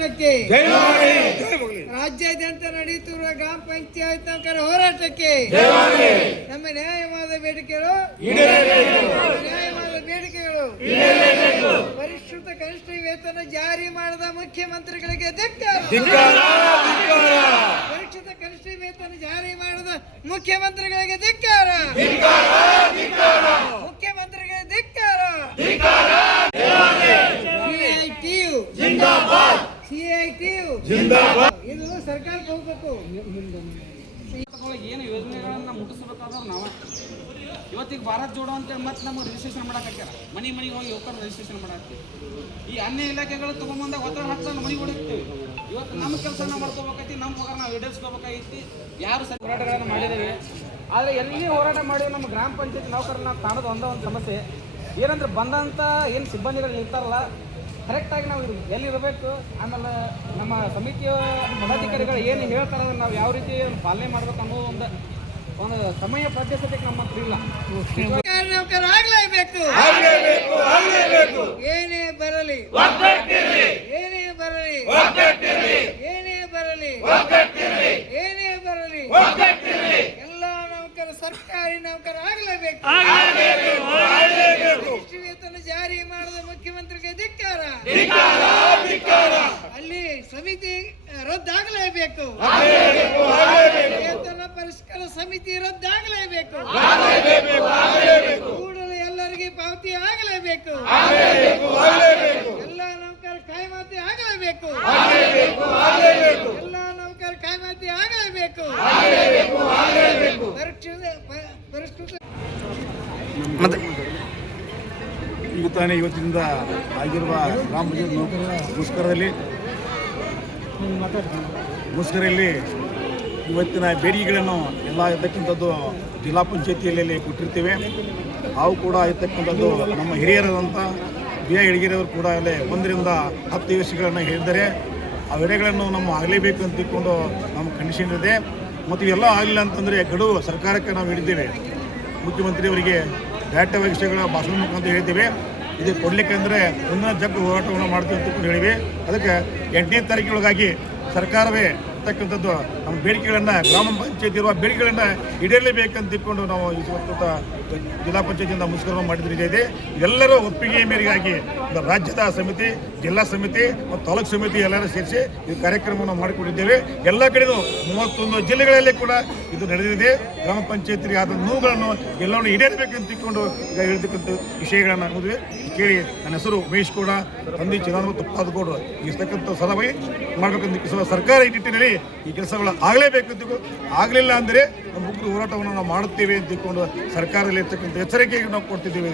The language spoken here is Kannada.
ಹೋರಾಟಕ್ಕೆ, ರಾಜ್ಯಾದ್ಯಂತ ನಡೆಯುತ್ತಿರುವ ಗ್ರಾಮ ಪಂಚಾಯತ್ ನೌಕರ ಹೋರಾಟಕ್ಕೆ ನಮ್ಮ ನ್ಯಾಯವಾದ ಬೇಡಿಕೆಗಳು ಪರಿಷ್ಕೃತ ಕನಿಷ್ಠ ವೇತನ ಜಾರಿ ಮಾಡದ ಮುಖ್ಯಮಂತ್ರಿಗಳಿಗೆ ಧಿಕ್ಕಾರ. ಪರಿಷ್ಕೃತ ಕನಿಷ್ಠ ವೇತನ ಜಾರಿ ಮಾಡದ ಮುಖ್ಯಮಂತ್ರಿಗಳಿಗೆ ಧಿಕ್ಕಾರ. ಮುಖ್ಯಮಂತ್ರಿಗೆ ಧಿಕ್ಕಾರ. ಇದು ಸರ್ಕಾರಕ್ಕೆ ಹೋಗ್ಬೇಕು. ಏನು ಯೋಜನೆಗಳನ್ನ ಮುಟ್ಟಿಸಬೇಕಾದ್ರೆ ನಾವು ಇವತ್ತಿಗೆ ಭಾರತ್ ಜೋಡೋ ಅಂತ ಮತ್ತೆ ನಮಗೆ ರಿಜಿಸ್ಟ್ರೇಷನ್ ಮಾಡಕ್ಕೆ ಮನೆಗೆ ಹೋಗಿ ಯುವಕರು ರಿಜಿಸ್ಟ್ರೇಷನ್ ಮಾಡಾಕ್ತೀವಿ. ಈ ಅನ್ಯ ಇಲಾಖೆಗಳು ತೊಗೊಂಬಂದಾಗ ಒತ್ತಡ ಹಾಕ್ತಾ ಮನೆಗೆ ಹೊಡಿತೀವಿ. ಇವತ್ತು ನಮ್ಮ ಕೆಲಸ ನಾವು ಮಾಡ್ಕೋಬೇಕೈತಿ, ನಮ್ಮ ಪಗಾರ ನಾವು ಈಡೇರಿಸ್ಕೋಬೇಕಾಗೈತಿ. ಯಾರು ಸರಿ ಹೋರಾಟಗಳನ್ನು ಮಾಡಿದ್ದೇವೆ, ಆದರೆ ಎಲ್ಲಿ ಹೋರಾಟ ಮಾಡಿ ನಮ್ಮ ಗ್ರಾಮ ಪಂಚಾಯತ್ ನೌಕರನ್ನ ಕಾಣೋದು ಒಂದು ಸಮಸ್ಯೆ ಏನಂದ್ರೆ ಬಂದಂಥ ಏನು ಸಿಬ್ಬಂದಿಗಳು ನಿಲ್ತಾರಲ್ಲ ಕರೆಕ್ಟಾಗಿ ನಾವು ಎಲ್ಲಿರಬೇಕು. ಆಮೇಲೆ ನಮ್ಮ ಸಮಿತಿಯ ಪದಾಧಿಕಾರಿಗಳು ಏನು ಹೇಳ್ತಾರೆ ನಾವು ಯಾವ ರೀತಿ ಪಾಲನೆ ಮಾಡ್ಬೇಕು ಅನ್ನೋ ಒಂದು ಸಮಯ ಪದ್ಧತಿಗೆ ನಮ್ಮ ಹತ್ರ ಇಲ್ಲ. ನೌಕರಾಗಲೇಬೇಕು. ಏನೇ ಬರಲಿ ಏನೇ ಬರಲಿ ಏನೇ ಬರಲಿ ಏನೇ ಬರಲಿ ಎಲ್ಲ ನೌಕರ ಸರ್ಕಾರಿ ನೌಕರ ಆಗಲೇಬೇಕು. ವೇತನ ಜಾರಿ ಮಾಡದ ಮುಖ್ಯಮಂತ್ರಿಗೆ ಧಿಕ್ಕಾರ. ಅಲ್ಲಿ ಸಮಿತಿ ರದ್ದಾಗಲೇಬೇಕು. ವೇತನ ಪರಿಷ್ಕರ ಸಮಿತಿ ರದ್ದಾಗಲೇಬೇಕು. ಕೂಡಲೇ ಎಲ್ಲರಿಗೆ ಪಾವತಿ ಆಗಲೇಬೇಕು. ಎಲ್ಲ ನೌಕರ ಕಾಯ್ಮಾತಿ ಆಗಲೇಬೇಕು. ಎಲ್ಲ ನೌಕರ ಕಾಯ್ಮಾತಿ ಆಗಲೇಬೇಕು. ಪರಿಷ್ಕೃತ ಇವತ್ತಿನಿಂದ ಆಗಿರುವ ಗ್ರಾಮ ಮುಷ್ಕರಲ್ಲಿ ಇವತ್ತಿನ ಬೇಡಿಕೆಗಳನ್ನು ಎಲ್ಲ ಇರ್ತಕ್ಕಂಥದ್ದು ಜಿಲ್ಲಾ ಪಂಚಾಯತಿಯಲ್ಲಿ ಕೊಟ್ಟಿರ್ತೇವೆ. ನಾವು ಕೂಡ ಇರ್ತಕ್ಕಂಥದ್ದು ನಮ್ಮ ಹಿರಿಯರಾದಂಥ ಬಿ ಐ ಯಡಿಯೂರವರು ಕೂಡ ಅಲ್ಲಿ 1 ರಿಂದ 10 ವರ್ಷಗಳನ್ನು ಹೇಳಿದ್ದಾರೆ. ಆ ವೇಳೆಗಳನ್ನು ನಮ್ಮ ಆಗಲೇಬೇಕು ಅಂತ ತಿಳ್ಕೊಂಡು ನಮ್ಮ ಕಂಡೀಷನ್ ಇದೆ. ಮತ್ತು ಇವೆಲ್ಲ ಆಗಲಿಲ್ಲ ಅಂತಂದರೆ ಗಡುವು ಸರ್ಕಾರಕ್ಕೆ ನಾವು ಹಿಡಿದ್ದೇವೆ. ಮುಖ್ಯಮಂತ್ರಿಯವರಿಗೆ ಡೈರೆಕ್ಟಾಗಿ ವಿಷಯಗಳ ಭಾಷಣ ಮುಖಾಂತರ ಹೇಳಿದ್ದೇವೆ. ಇದು ಕೊಡಲಿಕ್ಕೆ ಅಂದರೆ ಮುಂದಿನ ಜಗ್ಗು ಹೋರಾಟವನ್ನು ಮಾಡ್ತೀವಿ ಅಂತ ತಿಳ್ಕೊಂಡು ಹೇಳಿವೆ. ಅದಕ್ಕೆ 8ನೇ ತಾರೀಕಿನೊಳಗಾಗಿ ಸರ್ಕಾರವೇ ಇರ್ತಕ್ಕಂಥದ್ದು ನಮ್ಮ ಬೇಡಿಕೆಗಳನ್ನು ಗ್ರಾಮ ಪಂಚಾಯತ್ ಇರುವ ಬೇಡಿಕೆಗಳನ್ನು ಈಡೇರಲೇಬೇಕಂತ ತಿಳ್ಕೊಂಡು ನಾವು ಇವತ್ತು ಜಿಲ್ಲಾ ಪಂಚಾಯತಿಯಿಂದ ಮುಷ್ಕರ ಮಾಡಿದ್ರೆ ಎಲ್ಲರೂ ಒಪ್ಪಿಗೆ ಮೇರೆಗಾಗಿ ರಾಜ್ಯದ ಸಮಿತಿ, ಜಿಲ್ಲಾ ಸಮಿತಿ ಮತ್ತು ತಾಲೂಕು ಸಮಿತಿ ಎಲ್ಲರೂ ಸೇರಿಸಿ ಈ ಕಾರ್ಯಕ್ರಮವನ್ನು ಮಾಡಿಕೊಂಡಿದ್ದೇವೆ. ಎಲ್ಲ ಕಡೆಯೂ 31 ಜಿಲ್ಲೆಗಳಲ್ಲಿ ಕೂಡ ಇದು ನಡೆದಿದೆ. ಗ್ರಾಮ ಪಂಚಾಯತಿಗೆ ಆದ ನೋವುಗಳನ್ನು ಎಲ್ಲವನ್ನು ಈಡೇರಬೇಕಂತ ತಿಳ್ಕೊಂಡು ಈಗ ಹೇಳ್ತಕ್ಕಂಥ ವಿಷಯಗಳನ್ನು ನೋಡಿದ್ವಿ. ಕೇಳಿ ನನ್ನ ಹೆಸರು ಮಹೇಶ್ ಗೌಡ, ತಂದೆ ಚಿದಾನಂದ ತುಪ್ಪಾದಗೌಡರು. ಇರ್ತಕ್ಕಂಥ ಸಲಹೆ ಮಾಡಬೇಕಂತ ಸರ್ಕಾರ ಈ ನಿಟ್ಟಿನಲ್ಲಿ ಈ ಕೆಲಸಗಳು ಆಗಲೇಬೇಕು. ಆಗಲಿಲ್ಲ ಅಂದರೆ ನಮ್ಮ ಮುಖ್ಯ ಹೋರಾಟವನ್ನು ನಾವು ಮಾಡುತ್ತೇವೆ ಅಂತ ತಿಳ್ಕೊಂಡು ಸರ್ಕಾರದಲ್ಲಿ ಇರ್ತಕ್ಕಂಥ ಎಚ್ಚರಿಕೆಗೆ ನಾವು ಕೊಡ್ತಿದ್ದೇವೆ.